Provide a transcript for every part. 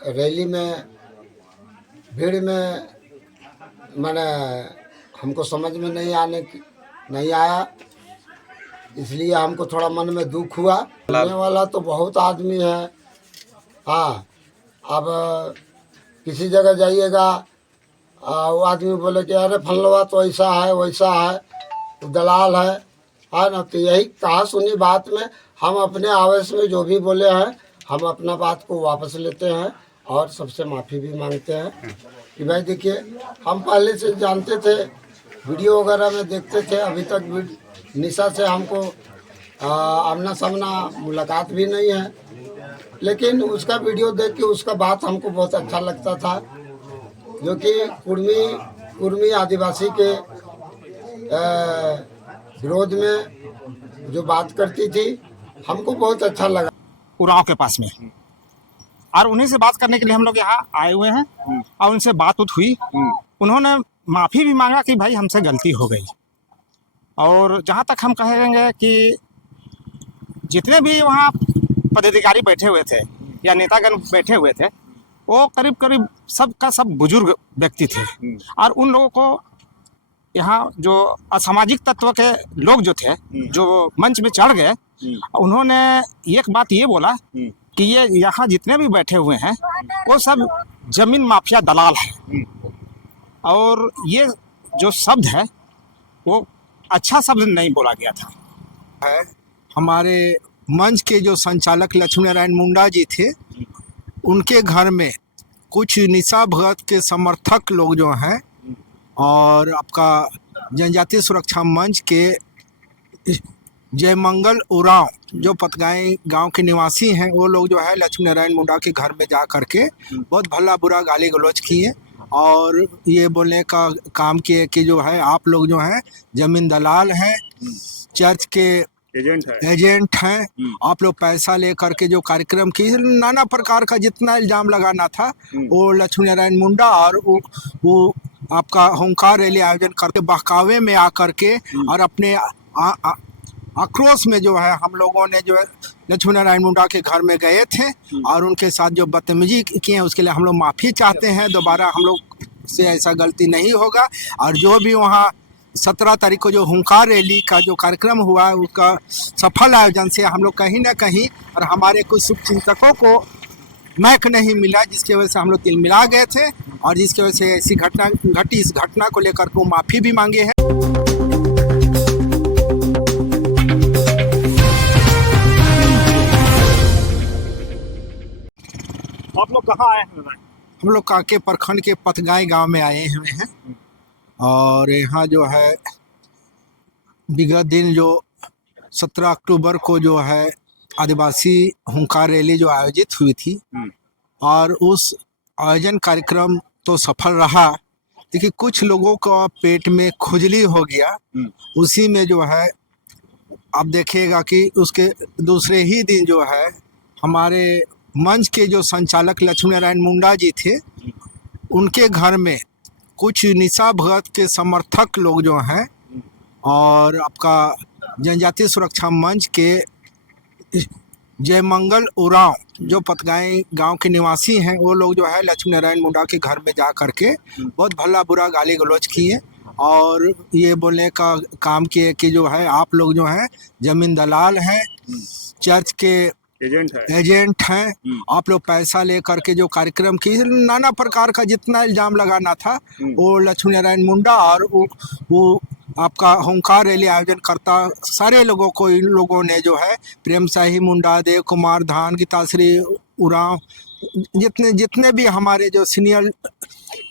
Rally में भीड़ में मैंने हमको समझ में नहीं आया, इसलिए हमको थोड़ा मन में दुख हुआ। बोलने वाला तो बहुत आदमी है। हाँ, अब किसी जगह जाइएगा, वो आदमी बोले कि अरे फलवा तो ऐसा है वैसा है, तो दलाल है ना। तो यही कहा सुनी बात में हम अपने आवेश में जो भी बोले हैं, हम अपना बात को वापस लेते हैं और सबसे माफ़ी भी मांगते हैं कि भाई देखिए, हम पहले से जानते थे, वीडियो वगैरह में देखते थे। अभी तक निशा से हमको आमना सामना मुलाकात भी नहीं है, लेकिन उसका वीडियो देख के उसका बात हमको बहुत अच्छा लगता था, जो कि कुर्मी आदिवासी के विरोध में जो बात करती थी, हमको बहुत अच्छा लगा। उरांव के पास में, और उन्हीं से बात करने के लिए हम लोग यहाँ आए हुए हैं और उनसे बात हुई। उन्होंने माफ़ी भी मांगा कि भाई हमसे गलती हो गई। और जहाँ तक हम कहेंगे कि जितने भी वहाँ पदाधिकारी बैठे हुए थे या नेतागण बैठे हुए थे, वो करीब करीब सब का सब बुजुर्ग व्यक्ति थे। और उन लोगों को यहाँ जो असामाजिक तत्व के लोग जो थे, जो मंच में चढ़ गए, उन्होंने एक बात ये बोला कि ये यहाँ जितने भी बैठे हुए हैं वो सब जमीन माफिया दलाल हैं। और ये जो शब्द है वो अच्छा शब्द नहीं बोला गया था। हमारे मंच के जो संचालक लक्ष्मी नारायण मुंडा जी थे, उनके घर में कुछ निशा भगत के समर्थक लोग जो हैं और आपका जनजातीय सुरक्षा मंच के जयमंगल उरांव जो पतगाई गांव के निवासी हैं, वो लोग जो है लक्ष्मी नारायण मुंडा के घर में जा करके बहुत भला बुरा गाली गलौज किए और ये बोलने का काम किए कि जो है आप लोग जो हैं जमीन दलाल हैं, चर्च के एजेंट हैं, आप लोग पैसा ले करके जो कार्यक्रम की, नाना प्रकार का जितना इल्जाम लगाना था वो लक्ष्मी नारायण मुंडा और वो आपका हुंकार रैली आयोजन करके बहकावे में आकर के और अपने आक्रोश में जो है हम लोगों ने जो है लक्ष्मी नारायण मुंडा के घर में गए थे और उनके साथ जो बदतमीजी किए हैं उसके लिए हम लोग माफ़ी चाहते हैं। दोबारा हम लोग से ऐसा गलती नहीं होगा। और जो भी वहाँ 17 तारीख को जो हुंकार रैली का जो कार्यक्रम हुआ है, उसका सफल आयोजन से हम लोग कहीं ना कहीं और हमारे कुछ शुभचिंतकों को मैक नहीं मिला, जिसकी वजह से हम लोग दिल मिला गए थे और जिसकी वजह से ऐसी घटना घटी। इस घटना को लेकर को माफ़ी भी मांगे हैं। आप लोग कहाँ आए हैं? हम लोग कांके प्रखंड के पतगाई गांव में आए हुए हैं और यहाँ जो है विगत दिन जो 17 अक्टूबर को जो है आदिवासी हुंकार रैली जो आयोजित हुई थी और उस आयोजन कार्यक्रम तो सफल रहा, लेकिन कुछ लोगों का पेट में खुजली हो गया। उसी में जो है आप देखिएगा कि उसके दूसरे ही दिन जो है हमारे मंच के जो संचालक लक्ष्मी नारायण मुंडा जी थे, उनके घर में कुछ निशा भगत के समर्थक लोग जो हैं और आपका जनजातीय सुरक्षा मंच के जयमंगल उरांव जो पतगाई गांव के निवासी हैं, वो लोग जो है लक्ष्मी नारायण मुंडा के घर में जा करके बहुत भला बुरा गाली गलौज किए और ये बोलने का काम किए कि जो है आप लोग जो हैं जमीन दलाल हैं, चर्च के एजेंट हैं, आप लोग पैसा ले करके जो कार्यक्रम की, नाना प्रकार का जितना इल्जाम लगाना था वो लक्ष्मी नारायण मुंडा और वो आपका हुंकार रैली आयोजन करता सारे लोगों को, इन लोगों ने जो है प्रेम शाही मुंडा, देव कुमार धान, गीताश्री उरांव, जितने भी हमारे जो सीनियर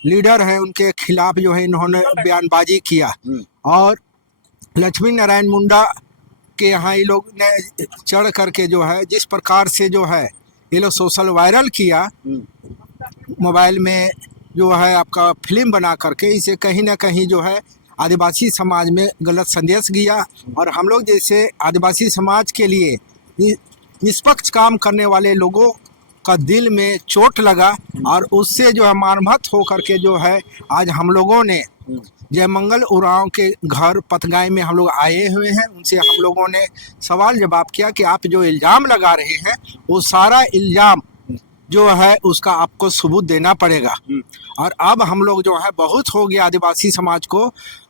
लीडर हैं उनके खिलाफ जो है इन्होंने बयानबाजी किया। और लक्ष्मी नारायण मुंडा के यहाँ ये लोग ने चढ़ करके जो है जिस प्रकार से जो है ये लोग सोशल वायरल किया, मोबाइल में जो है आपका फिल्म बना करके, इसे कहीं ना कहीं जो है आदिवासी समाज में गलत संदेश गया और हम लोग जैसे आदिवासी समाज के लिए निष्पक्ष काम करने वाले लोगों का दिल में चोट लगा और उससे जो है मर्माहत हो करके जो है आज हम लोगों ने जयमंगल उरांव के घर पतगाई में हम लोग आए हुए हैं। उनसे हम लोगों ने सवाल जवाब किया कि आप जो इल्ज़ाम लगा रहे हैं वो सारा इल्ज़ाम जो है उसका आपको सबूत देना पड़ेगा। और अब हम लोग जो है बहुत हो गया आदिवासी समाज को,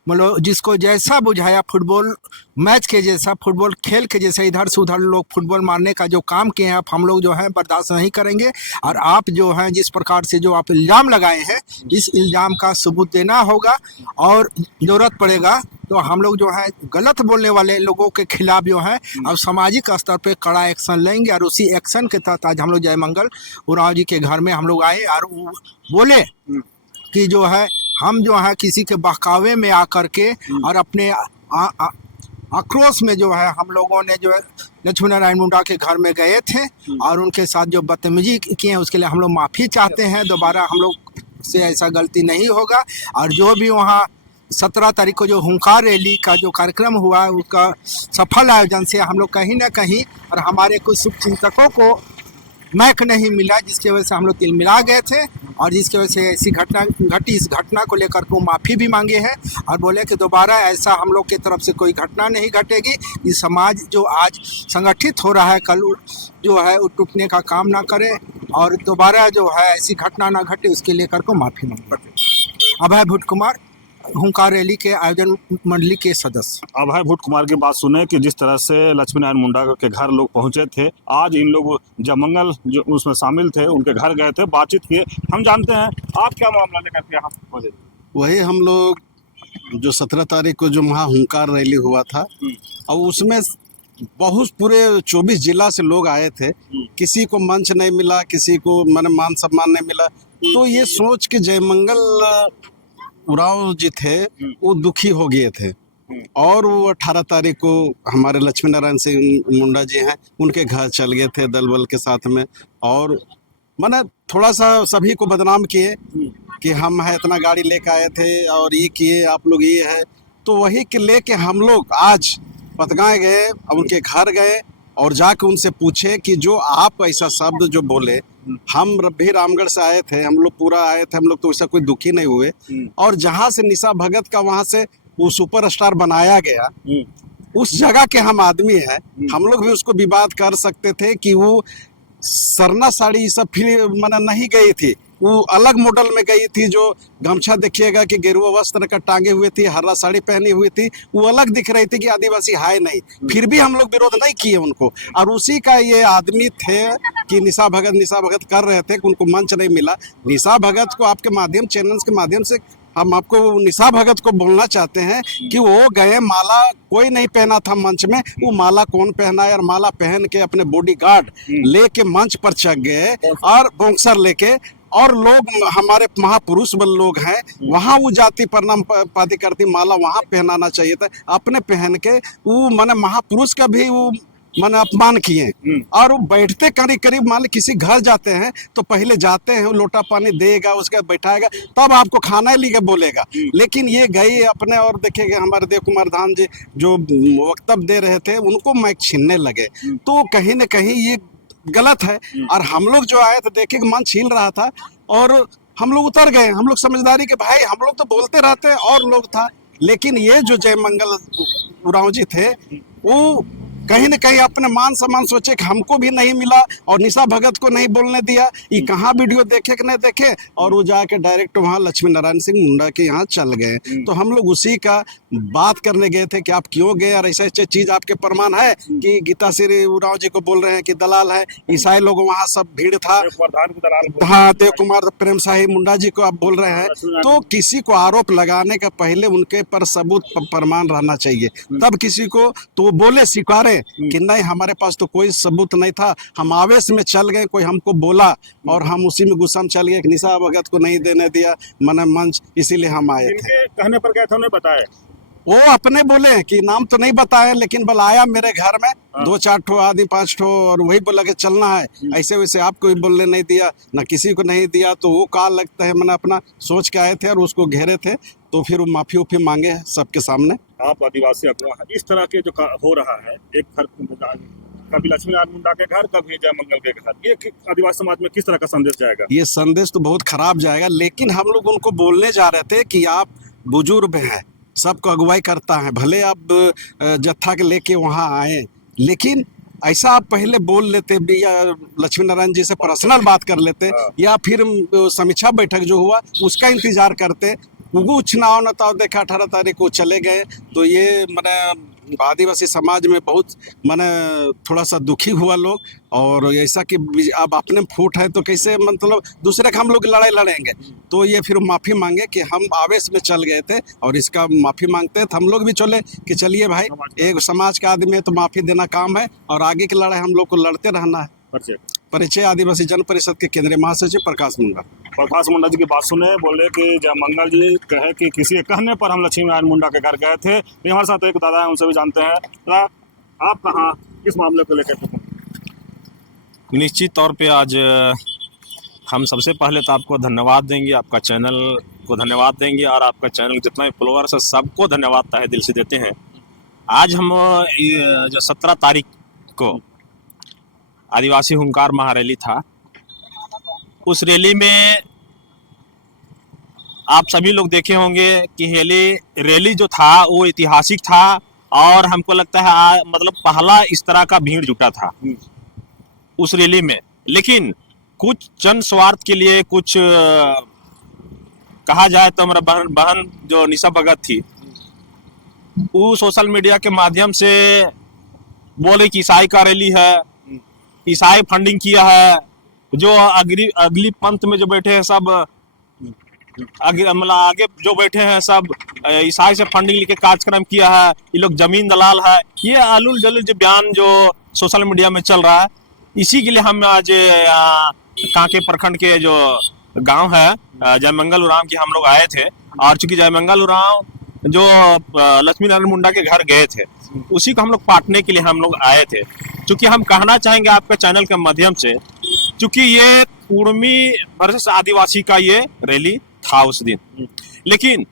मतलब जिसको जैसा बुझाया फुटबॉल मैच के जैसा, फुटबॉल खेल के जैसा इधर से उधर लोग फुटबॉल मारने का जो काम किए हैं, अब हम लोग जो है बर्दाश्त नहीं करेंगे। और आप जो हैं जिस प्रकार से जो आप इल्ज़ाम लगाए हैं, इस इल्ज़ाम का सबूत देना होगा। और ज़रूरत पड़ेगा तो हम लोग जो है गलत बोलने वाले लोगों के खिलाफ जो है अब सामाजिक स्तर पे कड़ा एक्शन लेंगे। और उसी एक्शन के तहत आज हम लोग जयमंगल उरांव जी के घर में हम लोग आए और वो बोले कि जो है हम जो है किसी के बहकावे में आकर के और अपने आक्रोश में जो है हम लोगों ने जो है लक्ष्मी नारायण मुंडा के घर में गए थे और उनके साथ जो बदतमीजी किए हैं उसके लिए हम लोग माफ़ी चाहते हैं। दोबारा हम लोग से ऐसा गलती नहीं होगा। और जो भी वहाँ 17 तारीख को जो हुंकार रैली का जो कार्यक्रम हुआ है उसका सफल आयोजन से हम लोग कहीं ना कहीं और हमारे कुछ शुभचिंतकों को मैक नहीं मिला, जिसकी वजह से हम लोग तिलमिला गए थे और जिसकी वजह से ऐसी घटना घटी। इस घटना को लेकर को माफ़ी भी मांगे हैं और बोले कि दोबारा ऐसा हम लोग की तरफ से कोई घटना नहीं घटेगी। ये समाज जो आज संगठित हो रहा है कल जो है वो टूटने का काम ना करे और दोबारा जो है ऐसी घटना ना घटे, उसके लेकर को माफ़ी मांगे। अभय भट्ट कुमार, हुंकार रैली के आयोजन मंडली के सदस्य। अभय भट्ट कुमार की बात सुने कि जिस तरह से लक्ष्मी नारायण मुंडा के घर लोग पहुंचे थे, आज इन लोग जयमंगल जो उसमें शामिल थे उनके घर गए थे, बातचीत किए। हम जानते हैं आप क्या मामला लेकर के यहाँ पहुंचे? वही हम लोग जो 17 तारीख को जो वहाँ हुंकार रैली हुआ था और उसमें बहुत पूरे 24 जिला से लोग आए थे। किसी को मंच नहीं मिला, किसी को मान सम्मान नहीं मिला। तो ये सोच के जयमंगल उरांव जी थे वो दुखी हो गए थे और वो 18 तारीख को हमारे लक्ष्मी नारायण सिंह मुंडा जी हैं उनके घर चल गए थे दल बल के साथ में। और मैंने थोड़ा सा सभी को बदनाम किए कि हम है इतना गाड़ी लेके आए थे और ये किए, आप लोग ये है। तो वही के लेके हम लोग आज पतगाए गए और उनके घर गए और जाके उनसे पूछे कि जो आप ऐसा शब्द जो बोले, हम भी रामगढ़ से आए थे, हम लोग पूरा आए थे, हम लोग तो ऐसा कोई दुखी नहीं हुए। और जहाँ से निशा भगत का वहाँ से वो सुपरस्टार बनाया गया, उस जगह के हम आदमी हैं, हम लोग भी उसको विवाद कर सकते थे कि वो सरना साड़ी सब फिल्म मैंने नहीं गई थी, वो अलग मॉडल में गई थी। जो गमछा देखिएगा कि गेरुआ वस्त्र का टांगे हुए थी, हरा साड़ी पहनी हुई थी, वो अलग दिख रही थी कि आदिवासी है नहीं। फिर भी हम लोग विरोध नहीं किए उनको। और उसी का ये आदमी थे कि निशा भगत कर रहे थे कि उनको मंच नहीं मिला। निशा भगत को आपके माध्यम चैनल के माध्यम से हम आपको निशा भगत को बोलना चाहते हैं कि वो गए, माला कोई नहीं पहना था मंच में, वो माला कौन पहना है? और माला पहन के अपने बॉडीगार्ड लेके मंच पर चढ़ गए और बॉक्सर लेके। और लोग हमारे महापुरुष बल लोग हैं, वहाँ वो जाति प्रणाम पाती करती माला वहाँ पहनाना चाहिए था, अपने पहन के वो मैंने महापुरुष का भी वो मैंने अपमान किए। और वो बैठते करीब करीब मान ली किसी घर जाते हैं तो पहले जाते हैं, लोटा पानी देगा, उसके बाद बैठाएगा, तब आपको खाना लेके बोलेगा। लेकिन ये गए अपने और देखेगा हमारे देव कुमार धाम जी जो वक्तव्य दे रहे थे उनको माइक छीनने लगे। तो कहीं ना कहीं ये गलत है। और हम लोग जो आए थे देखे मन छीन रहा था और हम लोग उतर गए। हम लोग समझदारी के भाई हम लोग तो बोलते रहते और लोग था। लेकिन ये जो जयमंगल उरांव जी थे वो कहीं न कहीं अपने मान सम्मान सोचे कि हमको भी नहीं मिला और निशा भगत को नहीं बोलने दिया। ये कहाँ वीडियो देखे कि नहीं देखे, और वो जाके डायरेक्ट वहाँ लक्ष्मी नारायण सिंह मुंडा के यहाँ चल गए। तो हम लोग उसी का बात करने गए थे कि आप क्यों गए और ऐसा ऐसा चीज़ आपके प्रमाण है कि गीता श्री उरांव जी को बोल रहे हैं कि दलाल है, ईसाई लोग वहाँ सब भीड़ था। हाँ, देव कुमार प्रेम शाही मुंडा जी को आप बोल रहे हैं। तो किसी को आरोप लगाने का पहले उनके पर सबूत प्रमाण रहना चाहिए, तब किसी को तो बोले स्वीकारे कि नहीं हमारे पास तो कोई सबूत नहीं था, हम आवेश में चल गए, कोई हमको बोला और हम उसी में गुस्सा में चल गए। निशा भगत को नहीं देने दिया मैंने मंच, इसीलिए हम आए थे। कहने पर गए थे, उन्हें बताया वो अपने बोले कि नाम तो नहीं बताए, लेकिन बुलाया मेरे घर में 2-4 ठो आदमी 5 ठो और वही बोला कि चलना है। ऐसे वैसे आपको भी बोलने नहीं दिया, ना किसी को नहीं दिया। तो वो कहा लगता है मैंने अपना सोच के आए थे और उसको घेरे थे। तो फिर वो माफी उफी मांगे सबके सामने। आप आदिवासी अगुआ हैं, इस तरह के जो हो रहा है, एक कभी लक्ष्मी नारायण मुंडा के घर, कभी जयमंगल के घर, ये आदिवासी समाज में किस तरह का संदेश जाएगा? ये संदेश तो बहुत खराब जाएगा। लेकिन हम लोग उनको बोलने जा रहे थे कि आप बुजुर्ग हैं, सबको अगुवाई करता है, भले आप जत्था के लेके वहाँ आए, लेकिन ऐसा आप पहले बोल लेते भी, या लक्ष्मी नारायण जी से पर्सनल बात कर लेते, या फिर समीक्षा बैठक जो हुआ उसका इंतजार करते। वो चुनाव नताव देखा 18 तारीख को चले गए, तो ये मैंने आदिवासी समाज में बहुत मैंने थोड़ा सा दुखी हुआ लोग। और ऐसा कि अब अपने फूट है तो कैसे मतलब दूसरे का हम लोग लड़ाई लड़ेंगे। तो ये फिर माफ़ी मांगे कि हम आवेश में चल गए थे और इसका माफ़ी मांगते थे। हम लोग भी चले कि चलिए भाई, एक समाज का आदमी है तो माफ़ी देना काम है, और आगे की लड़ाई हम लोग को लड़ते रहना है। परिचय आदिवासी जन परिषद के केंद्रीय महासचिव प्रकाश मुंडा। प्रकाश मुंडा जी की बात सुने, बोले कि जयमंगल जी कहे कि किसी के कहने पर हम लक्ष्मी नारायण मुंडा के घर गए थे। ये हमारे साथ एक दादा है, उनसे भी जानते हैं। दादा, आप कहाँ किस मामले को लेकर थे? निश्चित तौर पे आज हम सबसे पहले तो आपको धन्यवाद देंगे, आपका चैनल को धन्यवाद देंगे, और आपका चैनल जितना भी फॉलोअर्स है सबको धन्यवाद तहे दिल से देते हैं। आज हम जो 17 तारीख को आदिवासी हुंकार महारैली था, उस रैली में आप सभी लोग देखे होंगे कि रैली जो था वो ऐतिहासिक था, और हमको लगता है मतलब पहला इस तरह का भीड़ जुटा था उस रैली में। लेकिन कुछ जन स्वार्थ के लिए, कुछ कहा जाए तो हमारा बहन जो निशा भगत थी, वो सोशल मीडिया के माध्यम से बोले कि ईसाई का रैली है, ईसाई फंडिंग किया है, जो अगली पंथ में जो बैठे हैं सब आगे जो बैठे हैं सब ईसाई से फंडिंग लेके कार्यक्रम किया है, ये लोग जमीन दलाल है। ये आलूल जलूल जो बयान जो सोशल मीडिया में चल रहा है, इसी के लिए हम आज कांके प्रखंड के जो गांव है जयमंगल उरांव के हम लोग आए थे। और चूंकि जयमंगल उरांव जो लक्ष्मी नारायण मुंडा के घर गए थे, उसी को हम लोग पाटने के लिए हम लोग आए थे। चूंकि हम कहना चाहेंगे आपके चैनल के माध्यम से, चूंकि ये कुर्मी वर्सेस आदिवासी का ये रैली था उस दिन, लेकिन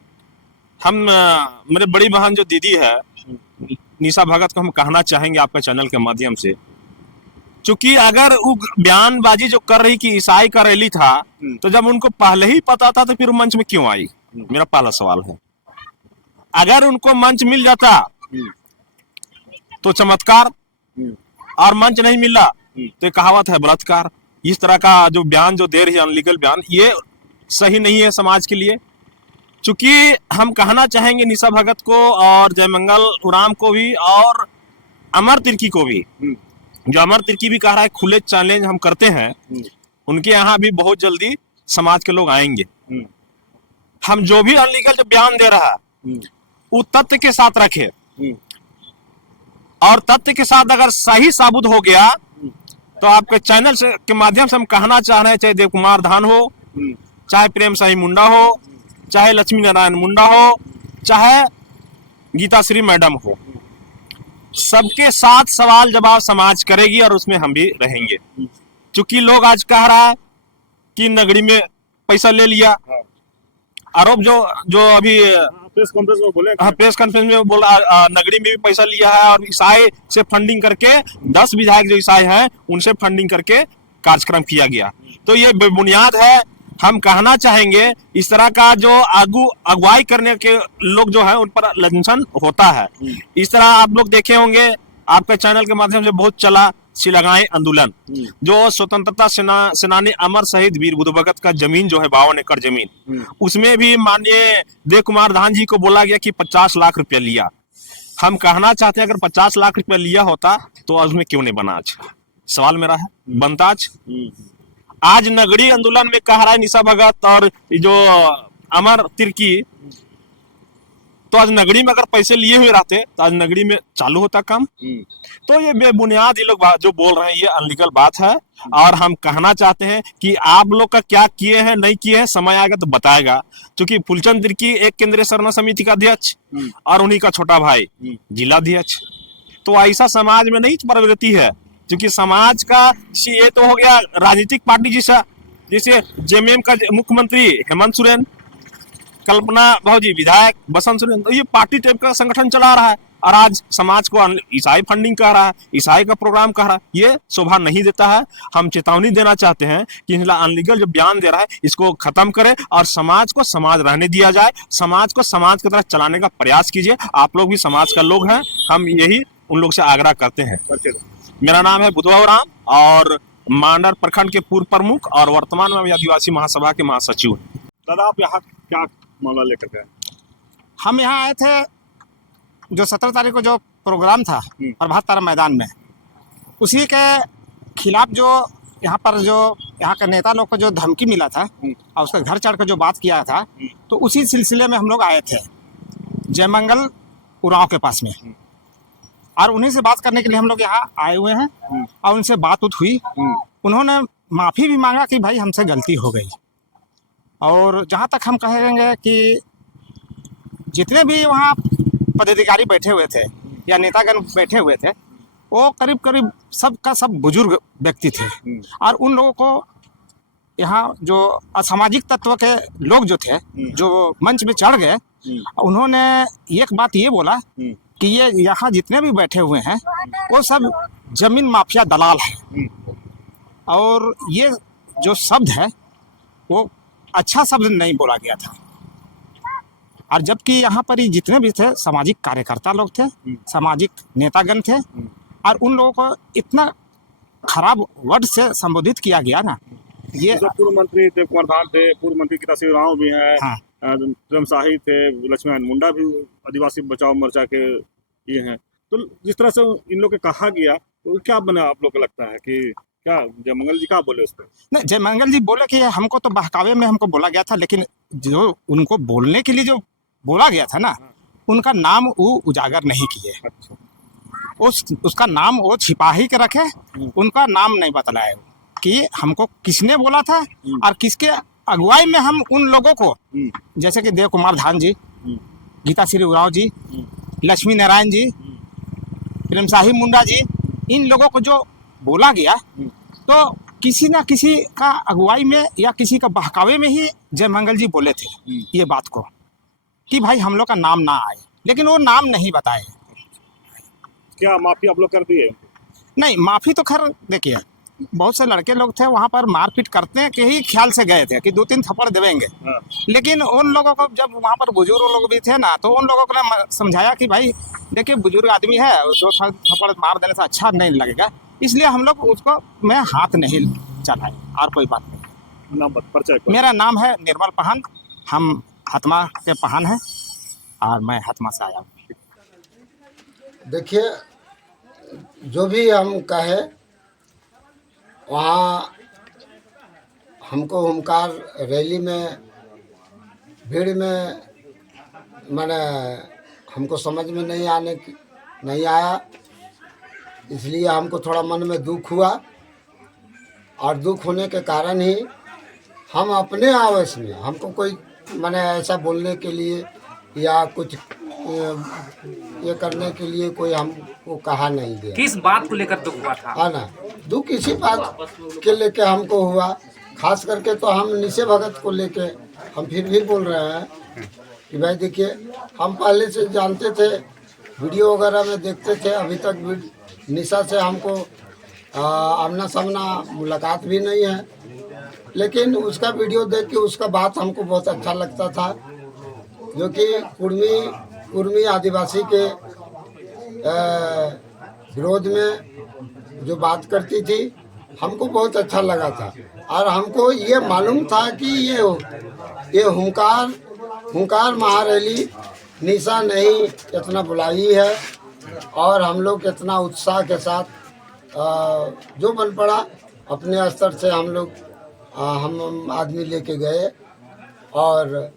हम मेरे बड़ी बहन जो दीदी है निशा भगत को हम कहना चाहेंगे आपके चैनल के माध्यम से, चूंकि अगर वो बयानबाजी जो कर रही कि ईसाई का रैली था, तो जब उनको पहले ही पता था तो फिर मंच में क्यों आई? मेरा पहला सवाल है। अगर उनको मंच मिल जाता तो चमत्कार, और मंच नहीं मिला तो कहावत है बलात्कार। इस तरह का जो बयान जो दे रही है अनलीगल बयान, ये सही नहीं है समाज के लिए। चूंकि हम कहना चाहेंगे निशा भगत को और जयमंगल उरांव को भी, और अमर तिर्की को भी, जो अमर तिर्की भी कह रहा है खुले चैलेंज हम करते हैं, उनके यहाँ भी बहुत जल्दी समाज के लोग आएंगे। हम जो भी अनलीगल जो बयान दे रहा है वो तथ्य के साथ रखे, और तथ्य के साथ अगर सही साबित हो गया तो आपके चैनल से के माध्यम से हम कहना चाह रहे हैं, चाहे देव कुमार धान हो, चाहे प्रेम साई मुंडा हो, चाहे लक्ष्मी नारायण मुंडा हो, चाहे गीता श्री मैडम हो, सबके साथ सवाल जवाब समाज करेगी, और उसमें हम भी रहेंगे। क्योंकि लोग आज कह रहा है कि नगरी में पैसा ले लिया, आरोप जो अभी प्रेस कॉन्फ्रेंस में बोले, प्रेस कॉन्फ्रेंस में बोला नगरी में भी पैसा लिया है, और ईसाई से फंडिंग करके 10 विधायक जो ईसाई हैं उनसे फंडिंग करके कार्यक्रम किया गया। तो ये बेबुनियाद है। हम कहना चाहेंगे इस तरह का जो अगुवाई करने के लोग जो है उन पर लंचन होता है। इस तरह आप लोग देखे होंगे, आपके चैनल के माध्यम से बहुत चला सिलगाई आंदोलन, जो स्वतंत्रता सेनानी अमर शहीद वीर बुद्ध भगत का जमीन जो है 52 एकड़ जमीन, उसमें भी माननीय देव कुमार धान जी को बोला गया कि 50 लाख रुपया लिया। हम कहना चाहते हैं अगर 50 लाख रुपया लिया होता तो उसमें क्यों नहीं बना? आज सवाल मेरा है, बनता आज नगरी आंदोलन में कह रहा है निशा भगत और जो अमर तिर्की, तो आज नगरी में अगर पैसे लिए हुए रहते तो आज नगरी में चालू होता काम। तो ये बेबुनियाद ये लोग जो बोल रहे हैं ये अनलीगल बात है, और हम कहना चाहते हैं कि आप लोग का क्या किए हैं नहीं किए हैं समय आएगा तो बताएगा। क्योंकि फूलचंद तिर्की एक केंद्रीय सरना समिति का अध्यक्ष और उन्हीं का छोटा भाई जिलाध्यक्ष, तो ऐसा समाज में नहीं प्रगति है। क्योंकि समाज का ये तो हो गया राजनीतिक पार्टी जैसे जेएमएम का मुख्यमंत्री हेमंत सोरेन, कल्पना भाजी विधायक बसंत सोरेन, तो ये पार्टी टाइप का संगठन चला रहा है, और आज समाज को ईसाई फंडिंग कर रहा है, ईसाई का प्रोग्राम कर रहा है। ये शोभा नहीं देता है। हम चेतावनी देना चाहते हैं कि अनलीगल जो बयान दे रहा है इसको खत्म करे, और समाज को समाज रहने दिया जाए, समाज को समाज की तरह चलाने का प्रयास कीजिए। आप लोग भी समाज का लोग हैं, हम यही उन लोग से आग्रह करते हैं। मेरा नाम है बुधवा राम और मांडर प्रखंड के पूर्व प्रमुख और वर्तमान में आदिवासी महासभा के महासचिव हैं। दादा आप यहाँ क्या मामला लेकर गए? हम यहाँ आए थे जो 17 तारीख को जो प्रोग्राम था प्रभात तारा मैदान में, उसी के खिलाफ जो यहाँ पर जो यहाँ के नेता लोग को जो धमकी मिला था और उसका घर चढ़ कर जो बात किया था, तो उसी सिलसिले में हम लोग आए थे जयमंगल उरांव के पास में, और उन्हीं से बात करने के लिए हम लोग यहाँ आए हुए हैं और उनसे बात हुई। उन्होंने माफ़ी भी मांगा कि भाई हमसे गलती हो गई। और जहाँ तक हम कहेंगे कि जितने भी वहाँ पदाधिकारी बैठे हुए थे या नेतागण बैठे हुए थे, वो करीब करीब सब का सब बुजुर्ग व्यक्ति थे, और उन लोगों को यहाँ जो असामाजिक तत्व के लोग जो थे जो मंच में चढ़ गए, उन्होंने एक बात ये बोला कि ये यहाँ जितने भी बैठे हुए हैं वो सब जमीन माफिया दलाल हैं, और ये जो शब्द है वो अच्छा शब्द नहीं बोला गया था। और जबकि यहाँ पर ही जितने भी थे सामाजिक कार्यकर्ता लोग थे, सामाजिक नेतागण थे, और उन लोगों को इतना खराब वर्ड से संबोधित किया गया ना, ये जो पूर्व मंत्री देव कुमार धान थे, पूर्व मंत्री गीता सिंह राव भी हैं, हाँ। प्रेम शाही थे, लक्ष्मी नारायण मुंडा भी आदिवासी बचाओ मोर्चा के ये हैं। तो जिस तरह से इन लोग के कहा गया, तो क्या बना आप लोग को लगता है कि क्या जयमंगल जी क्या बोले उस पर? नहीं, जयमंगल जी बोले कि हमको तो बहकावे में हमको बोला गया था, लेकिन जो उनको बोलने के लिए जो बोला गया था ना, उनका नाम वो उजागर नहीं किए। अच्छा। उसका नाम वो छिपा ही के रखे, उनका नाम नहीं बतलाए कि हमको किसने बोला था और किसके अगुवाई में हम उन लोगों को, जैसे कि देव कुमार धान जी, गीता श्री उरांव जी, लक्ष्मी नारायण जी, प्रेम शाही मुंडा जी, इन लोगों को जो बोला गया, तो किसी ना किसी का अगुवाई में या किसी का बहकावे में ही जयमंगल जी बोले थे ये बात को कि भाई हम लोग का नाम ना आए, लेकिन वो नाम नहीं बताए। क्या माफी आप लोग कर दिए? नहीं, माफ़ी तो खैर देखिए, बहुत से लड़के लोग थे वहाँ पर मारपीट करते के ही ख्याल से गए थे कि 2-3 थप्पड़ देवेंगे, लेकिन उन लोगों को जब वहाँ पर बुजुर्ग लोग भी थे ना, तो उन लोगों को ने समझाया कि भाई देखिए बुजुर्ग आदमी है, 2 थप्पड़ मार देने से अच्छा नहीं लगेगा, इसलिए हम लोग उसको मैं हाथ नहीं चलाए, और कोई बात नहीं। नाम परिचय? मेरा नाम है निर्मल पहान, हम हतमा के पहान हैं और मैं हतमा से आया हूँ। देखिए, जो भी हम कहे वहाँ हमको हुंकार रैली में भीड़ में मैंने हमको समझ में नहीं आया, इसलिए हमको थोड़ा मन में दुख हुआ, और दुख होने के कारण ही हम अपने आवेश में, हमको कोई मैंने ऐसा बोलने के लिए या कुछ ये करने के लिए कोई हमको कहा नहीं गया। किस बात को लेकर दुख हुआ था? हाँ ना, दुख इसी बात के लेके हमको हुआ, खास करके तो हम निशे भगत को लेके हम फिर भी बोल रहे हैं कि भाई देखिए, हम पहले से जानते थे, वीडियो वगैरह में देखते थे, अभी तक निशा से हमको आमना सामना मुलाकात भी नहीं है, लेकिन उसका वीडियो देख के उसका बात हमको बहुत अच्छा लगता था, जो कि कुर्मी आदिवासी के विरोध में जो बात करती थी, हमको बहुत अच्छा लगा था, और हमको ये मालूम था कि ये हुंकार महारैली निशा नहीं इतना बुलाई है, और हम लोग इतना उत्साह के साथ जो बन पड़ा अपने स्तर से हम लोग हम आदमी लेके गए, और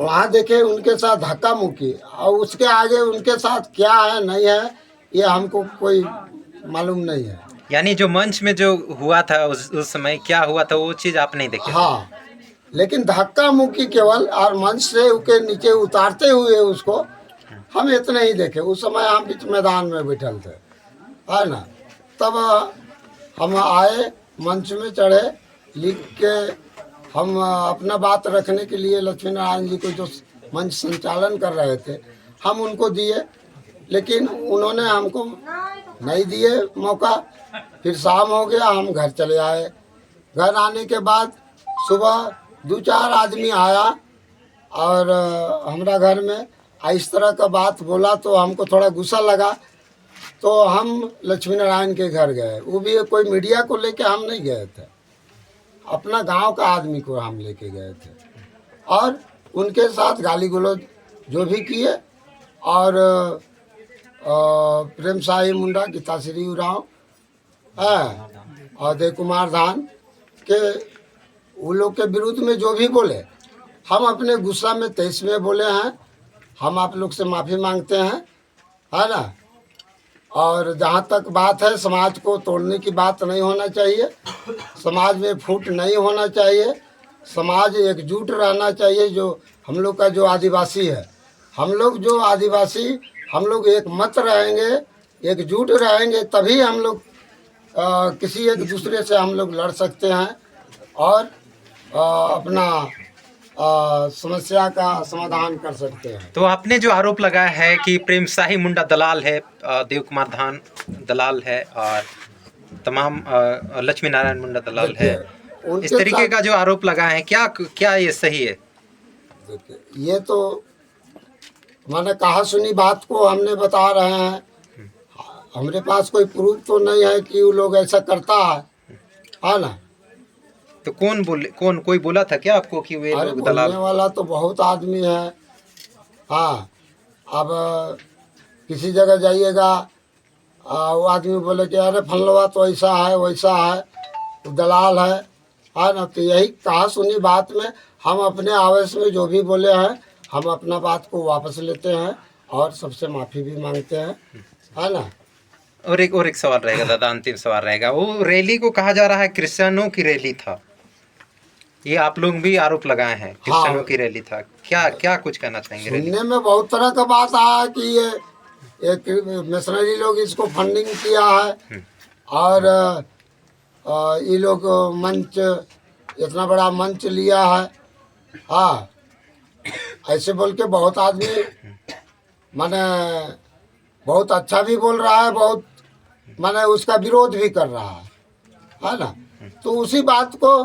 वहाँ देखे उनके साथ धक्का मुक्की, और उसके आगे उनके साथ क्या है नहीं है ये हमको कोई मालूम नहीं है। यानी जो मंच में जो हुआ था उस समय क्या हुआ था वो चीज़ आप नहीं देखे? हाँ, लेकिन धक्का मुक्की केवल, और मंच से उसके नीचे उतारते हुए उसको हम इतने ही देखे। उस समय हम बीच मैदान में बैठल थे, है ना, तब हम आए, मंच में चढ़े, लिख के हम अपना बात रखने के लिए लक्ष्मी नारायण जी को जो मंच संचालन कर रहे थे हम उनको दिए, लेकिन उन्होंने हमको नहीं दिए मौका। फिर शाम हो गया, हम घर चले आए। घर आने के बाद सुबह 2-4 आदमी आया और हमारा घर में इस तरह का बात बोला, तो हमको थोड़ा गुस्सा लगा तो हम लक्ष्मी नारायण के घर गए, वो भी कोई मीडिया को लेके हम नहीं गए थे, अपना गांव का आदमी को हम लेके गए थे, और उनके साथ गाली गलौज जो भी किए, और प्रेम शाही मुंडा, गीताश्री उरांव और देव कुमार धान के वो लोग के विरुद्ध में जो भी बोले, हम अपने गुस्सा में 23 में बोले हैं। हम आप लोग से माफ़ी मांगते हैं, है ना। और जहाँ तक बात है, समाज को तोड़ने की बात नहीं होना चाहिए, समाज में फूट नहीं होना चाहिए, समाज एकजुट रहना चाहिए। जो हम लोग का जो आदिवासी है, हम लोग जो आदिवासी, हम लोग एक मत रहेंगे, एकजुट रहेंगे, तभी हम लोग किसी एक दूसरे से हम लोग लड़ सकते हैं और अपना समस्या का समाधान कर सकते हैं। तो आपने जो आरोप लगाया है कि प्रेम शाही मुंडा दलाल है, देव कुमार धान दलाल है, और तमाम लक्ष्मी नारायण मुंडा दलाल है, इस तरीके का जो आरोप लगाए हैं, क्या ये सही है? देखिए, ये तो मैंने कहा सुनी बात को हमने बता रहे हैं, हमारे पास कोई प्रूफ तो नहीं है कि वो लोग ऐसा करता है ना। तो कोई बोला था क्या आपको कि वे लोग दलाल? बोलने वाला तो बहुत आदमी है। हाँ, अब किसी जगह जाइएगा, वो आदमी बोले कि अरे फलवा तो ऐसा है वैसा है, तो दलाल है ना। तो यही कहा सुनी बात में हम अपने आवेश में जो भी बोले हैं, हम अपना बात को वापस लेते हैं और सबसे माफ़ी भी मांगते हैं, है ना। और एक सवाल रहेगा दादा, अंतिम सवाल रहेगा। वो रैली को कहा जा रहा है क्रिश्चियनों की रैली था, ये आप लोग भी आरोप लगाए हैं क्रिश्चियनों की रैली था, क्या कुछ कहना चाहेंगे? सुनने में बहुत तरह का बात आया कि ये एक मिशनरी लोग इसको फंडिंग किया है, और ये लोग मंच, इतना बड़ा मंच लिया है। हाँ, ऐसे बोल के बहुत आदमी माने बहुत अच्छा भी बोल रहा है, बहुत माने उसका विरोध भी कर रहा है ना। तो उसी बात को,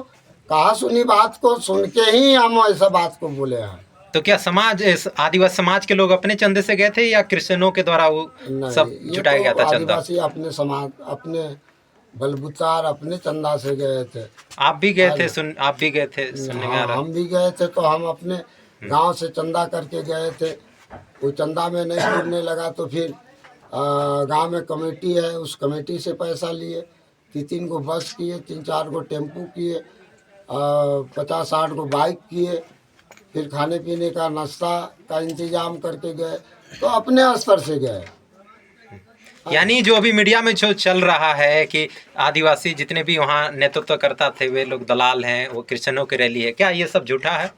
कहा सुनी बात को सुन के ही हम ऐसा बात को बोले हैं। तो क्या आदिवासी समाज के लोग अपने चंदे से गए थे या क्रिश्चियनों के द्वारा वो सब जुटाया गया था चंदा? आदिवासी अपने समाज, अपने बलबूतार, अपने चंदा से गए थे। आप भी गए थे? आप भी गए थे सुनने में आ रहा है। हम भी गए थे, तो हम अपने गांव से चंदा करके गए थे। वो चंदा में नहीं पूरने लगा तो फिर गांव में कमेटी है, उस कमेटी से पैसा लिए, 3 गो बस किए, 3-4 गो टेम्पू किए, 50-60 गो बाइक किए, फिर खाने पीने का नाश्ता का इंतजाम करके गए, तो अपने स्तर से गए। यानी जो अभी मीडिया में जो चल रहा है कि आदिवासी जितने भी वहाँ नेतृत्व करता थे वे लोग दलाल हैं, वो क्रिश्चियनों की रैली है, क्या ये सब झूठा है?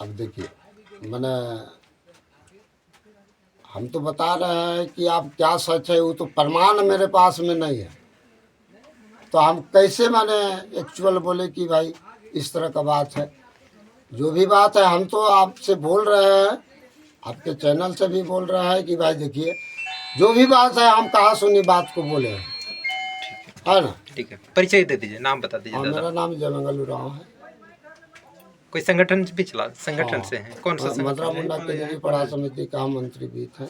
अब देखिए, मैंने हम तो बता रहे हैं कि आप क्या सच है, वो तो प्रमाण मेरे पास में नहीं है, तो हम कैसे मैंने एक्चुअल बोले कि भाई इस तरह का बात है। जो भी बात है हम तो आपसे बोल रहे हैं, आपके चैनल से भी बोल रहे हैं कि भाई देखिए, जो भी बात है हम कहा सुनी बात को बोले हैं, है ना। ठीक है, परिचय दे दीजिए, नाम बता दीजिए। मेरा नाम जयमंगल उरांव है। कोई संगठन भी चला? संगठन से हैं? कौन सा संगठन? मदरा मुंडा केंद्रीय पढ़ा समिति का मंत्री भी थे।